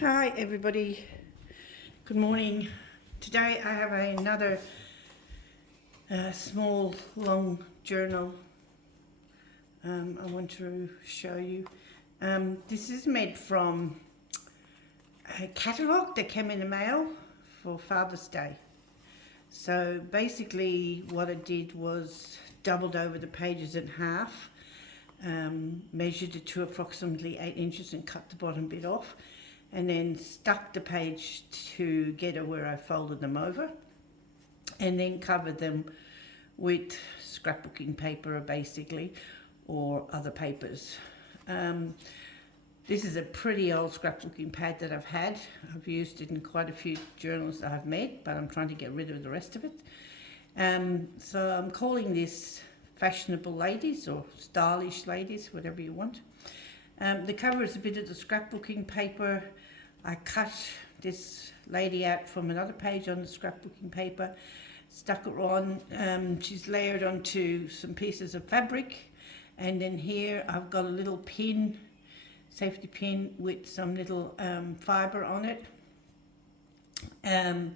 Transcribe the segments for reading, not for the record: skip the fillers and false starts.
Hi everybody, good morning. Today I have another small long journal I want to show you. This is made from a catalogue that came in the mail for Father's Day. So basically what I did was doubled over the pages in half, measured it to approximately 8 inches and cut the bottom bit off, and then stuck the page together where I folded them over, and then covered them with scrapbooking paper basically, or other papers. This is a pretty old scrapbooking pad that I've had. I've used it in quite a few journals that I've made, but I'm trying to get rid of the rest of it. So I'm calling this Fashionable Ladies or Stylish Ladies, whatever you want. The cover is a bit of the scrapbooking paper. I cut this lady out from another page on the scrapbooking paper, stuck it on. She's layered onto some pieces of fabric, and then here I've got a little pin, safety pin with some little fibre on it. And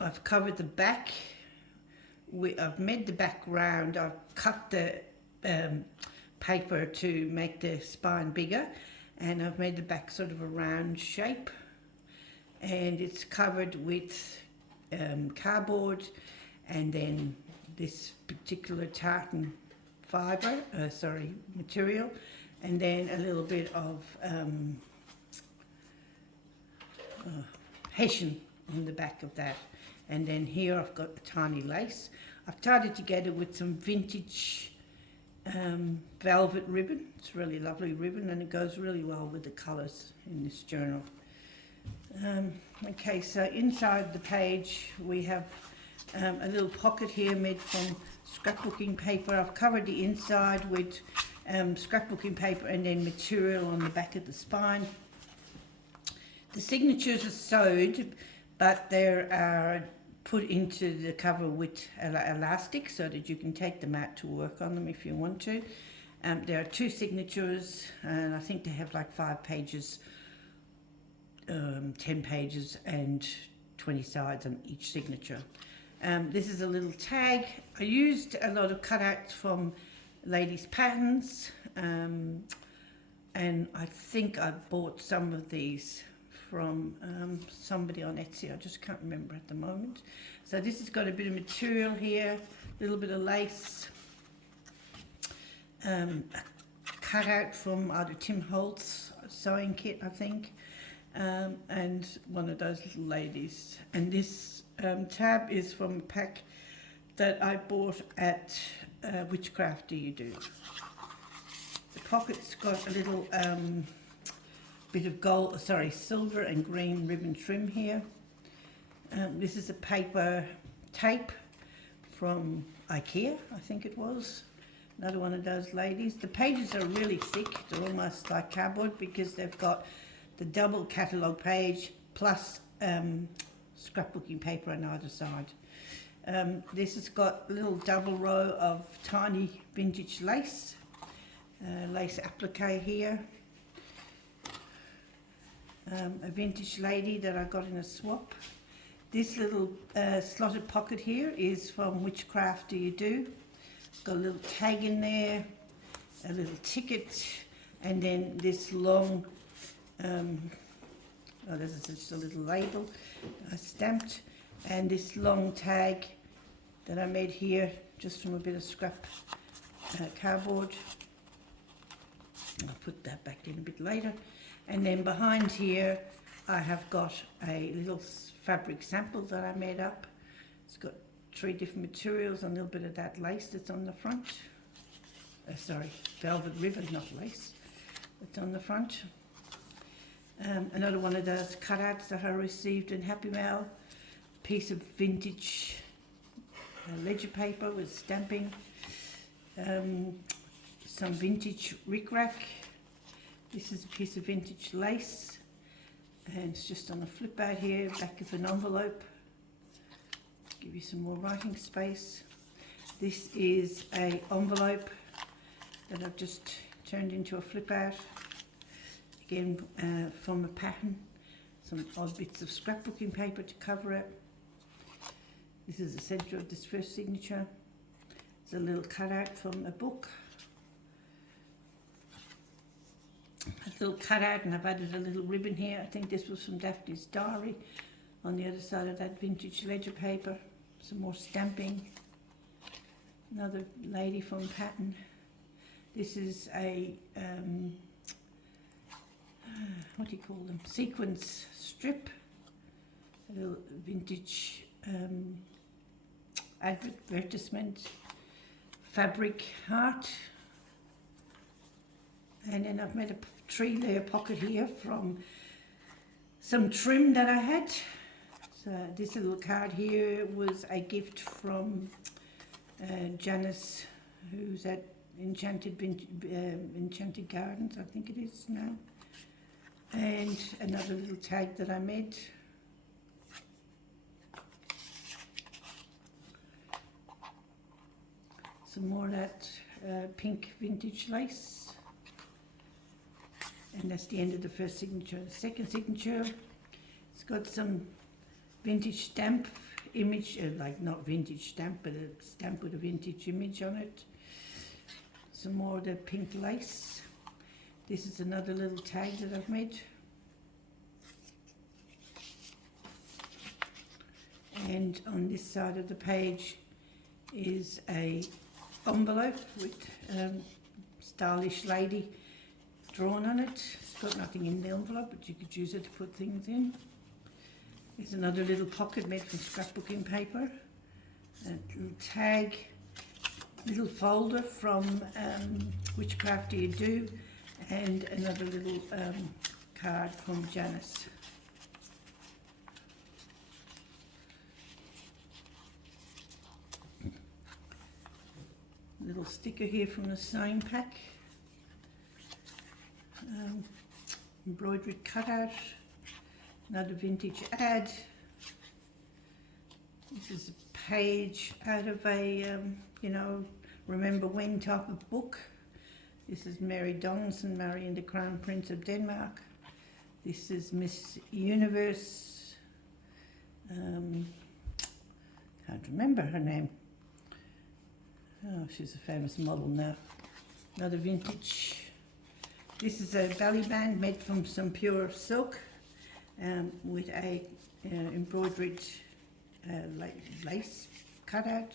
I've covered the back. I've made the back round. I've cut the paper to make the spine bigger, and I've made the back sort of a round shape, and it's covered with cardboard, and then this particular tartan fibre, material, and then a little bit of hessian on the back of that. And then here I've got a tiny lace. I've tied it together with some vintage velvet ribbon. It's really lovely ribbon, and it goes really well with the colours in this journal. Okay, so inside the page we have a little pocket here made from scrapbooking paper. I've covered the inside with scrapbooking paper and then material on the back of the spine. The signatures are sewed, but they are put into the cover with elastic so that you can take them out to work on them if you want to. There are 2 signatures, and I think they have like 5 pages, 10 pages and 20 sides on each signature. This is a little tag. I used a lot of cutouts from ladies' patterns, and I think I bought some of these from somebody on Etsy. I just can't remember at the moment. So this has got a bit of material here, a little bit of lace, a cutout from either Tim Holtz sewing kit, I think, and one of those little ladies. And this tab is from a pack that I bought at Which Craft Do You Do? The pocket's got a little bit of silver and green ribbon trim here. This is a paper tape from IKEA, I think it was. Another one of those ladies. The pages are really thick. They're almost like cardboard because they've got the double catalogue page plus scrapbooking paper on either side. This has got a little double row of tiny vintage lace, lace applique here. A vintage lady that I got in a swap. This little slotted pocket here is from Which Craft Do You Do? It's got a little tag in there, a little ticket, and then this long, this is just a little label I stamped, and this long tag that I made here just from a bit of scrap cardboard. I'll put that back in a bit later. And then behind here I have got a little fabric sample that I made up. It's got 3 different materials and a little bit of that lace that's on the front. Velvet ribbon, not lace, that's on the front. Another one of those cutouts that I received in Happy Mail. Piece of vintage ledger paper with stamping. Some vintage rickrack. This is a piece of vintage lace, and it's just on a flip out here, back of an envelope. Give you some more writing space. This is an envelope that I've just turned into a flip out. again from a pattern, some odd bits of scrapbooking paper to cover it. This is the centre of this first signature. It's a little cutout from a book. A little cutout, and I've added a little ribbon here. I think this was from Daphne's diary. On the other side of that vintage ledger paper, some more stamping. Another lady from pattern. This is a what do you call them? Sequence strip. A little vintage advertisement, fabric heart, and then I've made a 3-layer pocket here from some trim that I had. So this little card here was a gift from Janice, who's at Enchanted Gardens, I think it is now, and another little tag that I made. Some more of that pink vintage lace. And that's the end of the first signature. The second signature, it's got some vintage stamp image, like not vintage stamp, but a stamp with a vintage image on it. Some more of the pink lace. This is another little tag that I've made. And on this side of the page is a envelope with stylish lady drawn on it. It's got nothing in the envelope, but you could use it to put things in. There's another little pocket made from scrapbooking paper. A little tag, little folder from Witchcraft Do You Do, and another little card from Janice. Little sticker here from the sewing pack. Embroidered cutout. Another vintage ad. This is a page out of a, remember when type of book. This is Mary Donaldson marrying the Crown Prince of Denmark. This is Miss Universe. Can't remember her name. Oh, she's a famous model now. Another vintage. This is a belly band made from some pure silk with a embroidered lace cutout,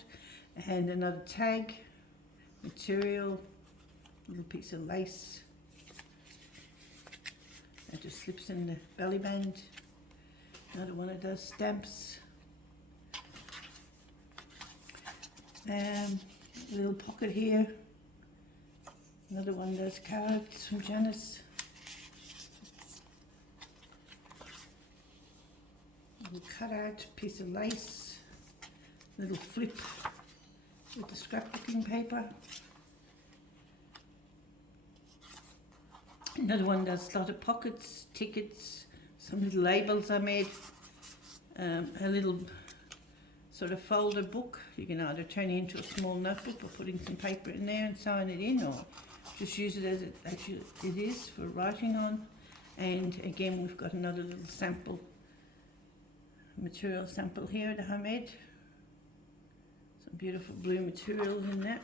and another tag, material, little piece of lace. That just slips in the belly band. Another one of those stamps. Little pocket here. Another one of those cards from Janice. Little cutout, piece of lace. Little flip with the scrapbooking paper. Another one does slotted pockets, tickets, some little labels I made. A little sort of folder book. You can either turn it into a small notebook by putting some paper in there and sewing it in, or just use it as it actually it is for writing on. And again, we've got another little sample, material sample here that I made. Some beautiful blue material in that.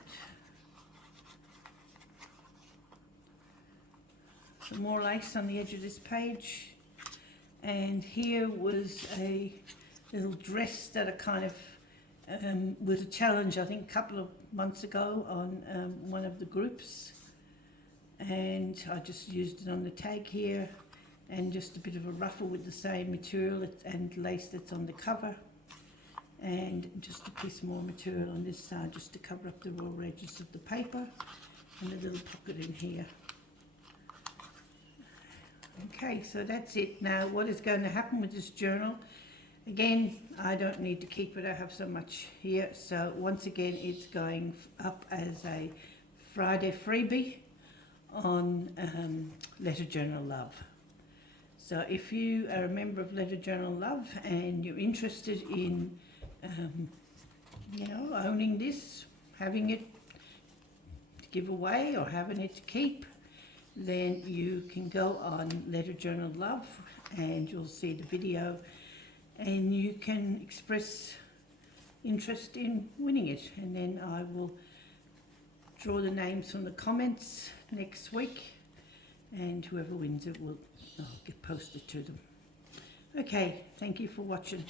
Some more lace on the edge of this page. And here was a little dress that I kind of was a challenge, I think, a couple of months ago on one of the groups, and I just used it on the tag here, and just a bit of a ruffle with the same material and lace that's on the cover, and just a piece more material on this side just to cover up the raw edges of the paper, and a little pocket in here. Okay, so that's it. Now, what is going to happen with this journal? Again, I don't need to keep it, I have so much here. So once again, it's going up as a Friday freebie on Letter Journal Love. So if you are a member of Letter Journal Love and you're interested in, owning this, having it to give away or having it to keep, then you can go on Letter Journal Love and you'll see the video and you can express interest in winning it, and then I will draw the names from the comments next week, and whoever wins it will get posted to them. Okay, thank you for watching.